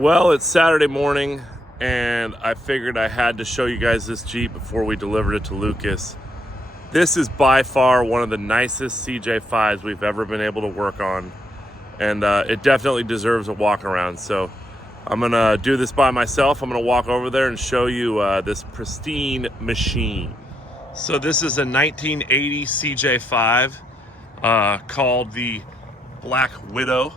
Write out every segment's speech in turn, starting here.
Well, it's Saturday morning, and I figured I had to show you guys this Jeep before we delivered it to Lucas. This is by far one of the nicest CJ5s we've ever been able to work on, and it definitely deserves a walk around. So I'm gonna do this by myself. I'm gonna walk over there and show you this pristine machine. So this is a 1980 CJ5 called the Black Widow.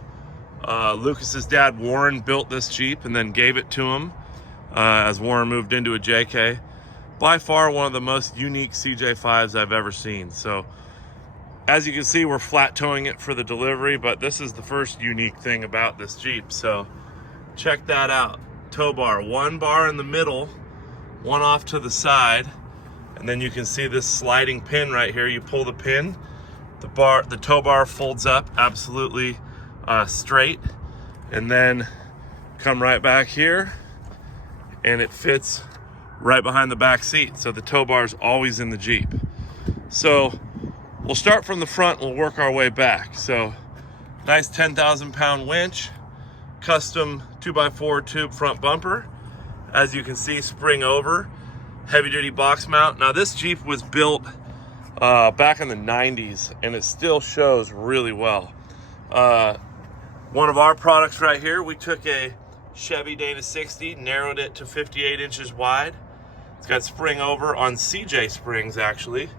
Lucas's dad Warren built this Jeep and then gave it to him as Warren moved into a JK. By far one of the most unique CJ5s I've ever seen. So as you can see, we're flat towing it for the delivery, but this is the first unique thing about this Jeep. So check that out. Tow bar, one bar in the middle, one off to the side, and then you can see this sliding pin right here. You pull the pin, the tow bar folds up absolutely straight, and then come right back here and it fits right behind the back seat, so the tow bar is always in the Jeep. So we'll start from the front, we'll work our way back. So nice 10,000 pound winch, custom 2x4 tube front bumper, as you can see, spring over, heavy duty box mount. Now this Jeep was built back in the 90s and it still shows really well. One of our products right here, we took a Chevy Dana 60, narrowed it to 58 inches wide. It's got spring over on CJ springs actually.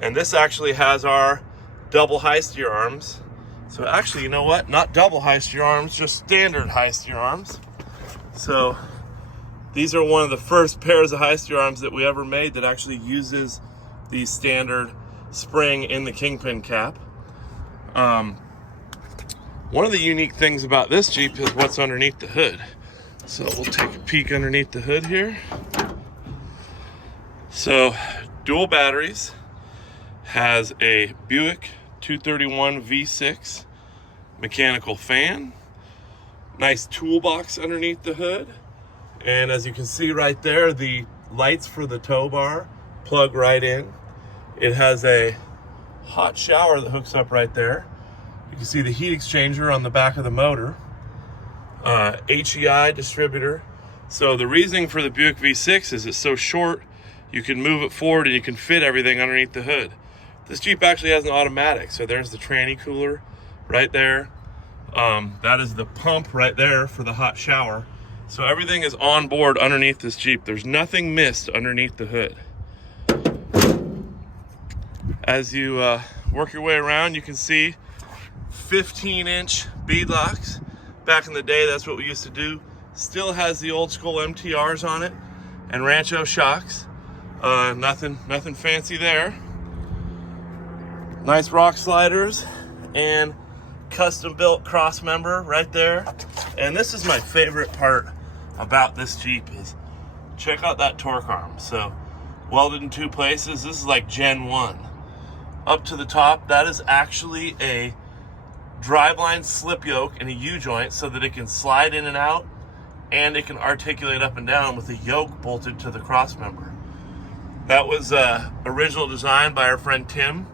And this actually has our double high steer arms. So actually, you know what? Not double high steer arms, just standard high steer arms. So these are one of the first pairs of high steer arms that we ever made that actually uses the standard spring in the kingpin cap. One of the unique things about this Jeep is what's underneath the hood. So we'll take a peek underneath the hood here. So dual batteries, has a Buick 231 V6 mechanical fan, nice toolbox underneath the hood, and as you can see right there, the lights for the tow bar plug right in. It has a hot shower that hooks up right there. You can see the heat exchanger on the back of the motor, HEI distributor. So the reasoning for the Buick V6 is it's so short, you can move it forward and you can fit everything underneath the hood. This Jeep actually has an automatic. So there's the tranny cooler right there. That is the pump right there for the hot shower. So everything is on board underneath this Jeep. There's nothing missed underneath the hood. As you work your way around, you can see 15-inch bead locks. Back in the day, that's what we used to do. Still has the old school MTRs on it and Rancho shocks. Nothing fancy there. Nice rock sliders and custom built cross member right there. And this is my favorite part about this Jeep is check out that torque arm. So welded in two places. This is like Gen 1. Up to the top, that is actually a driveline slip yoke and a U-joint so that it can slide in and out, and it can articulate up and down with a yoke bolted to the cross member. That was original design by our friend Tim.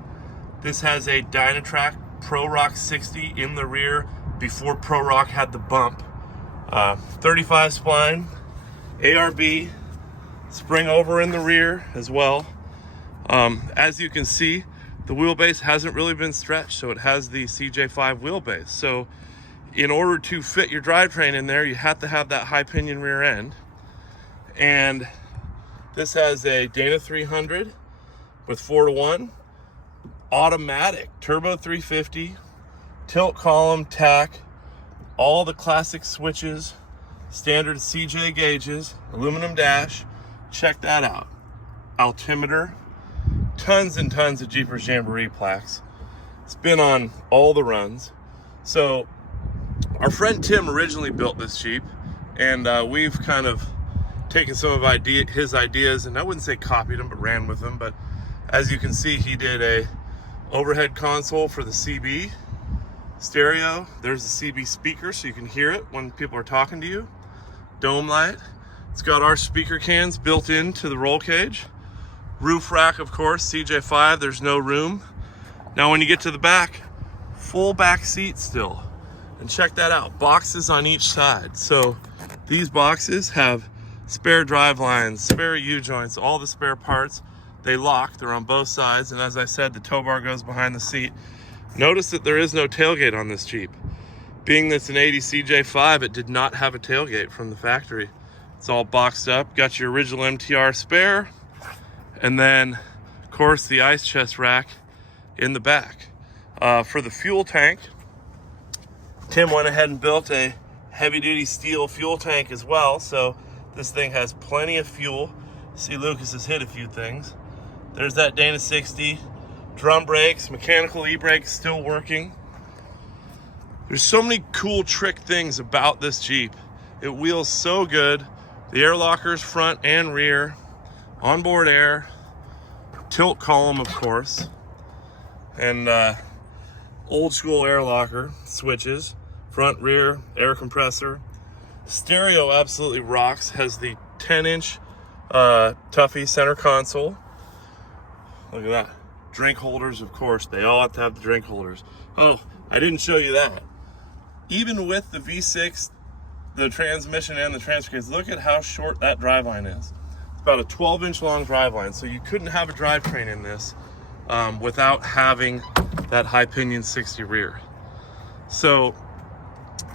This has a Dynatrac Pro Rock 60 in the rear before Pro Rock had the bump. 35 spline, ARB, spring over in the rear as well. As you can see, the wheelbase hasn't really been stretched, so it has the CJ5 wheelbase. So in order to fit your drivetrain in there, you have to have that high pinion rear end. And this has a Dana 300 with 4-to-1, automatic, turbo 350, tilt column, tack, all the classic switches, standard CJ gauges, aluminum dash. Check that out. Altimeter. Tons and tons of Jeepers Jamboree plaques. It's been on all the runs. So our friend Tim originally built this Jeep, and we've kind of taken some of his ideas, and I wouldn't say copied them, but ran with them. But as you can see, he did a overhead console for the CB stereo. There's the CB speaker so you can hear it when people are talking to you. Dome light. It's got our speaker cans built into the roll cage. Roof rack, of course, CJ5, there's no room. Now when you get to the back, full back seat still. And check that out, boxes on each side. So these boxes have spare drive lines, spare U-joints, all the spare parts. They lock, they're on both sides. And as I said, the tow bar goes behind the seat. Notice that there is no tailgate on this Jeep. Being that it's an 80 CJ5, it did not have a tailgate from the factory. It's all boxed up, got your original MTR spare, and then, of course, the ice chest rack in the back. For the fuel tank, Tim went ahead and built a heavy-duty steel fuel tank as well, so this thing has plenty of fuel. See, Lucas has hit a few things. There's that Dana 60, drum brakes, mechanical e-brakes still working. There's so many cool trick things about this Jeep. It wheels so good. The air lockers front and rear, onboard air, tilt column, of course, and old school air locker switches, front, rear, air compressor. Stereo absolutely rocks, has the 10-inch Tuffy center console. Look at that. Drink holders, of course. They all have to have the drink holders. Oh, I didn't show you that. Even with the V6, the transmission and the transfer case, look at how short that driveline is. It's about a 12-inch long driveline, so you couldn't have a drivetrain in this without having that high pinion 60 rear. So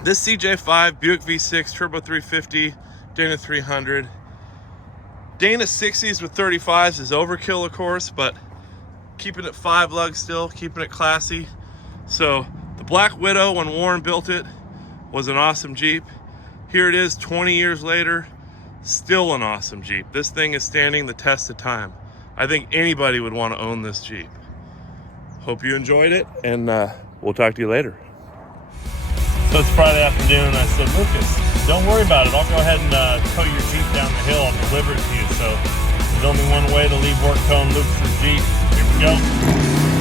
this CJ5, Buick V6, Turbo 350, Dana 300. Dana 60s with 35s is overkill, of course, but keeping it 5 lug still, keeping it classy. So the Black Widow, when Warren built it, was an awesome Jeep. Here it is 20 years later, still an awesome Jeep. This thing is standing the test of time. I think anybody would want to own this Jeep. Hope you enjoyed it, and we'll talk to you later. So it's Friday afternoon, and I said, Lucas, don't worry about it. I'll go ahead and tow your Jeep down the hill and deliver it to you. So there's only one way to leave work towing Lucas's Jeep. Here we go.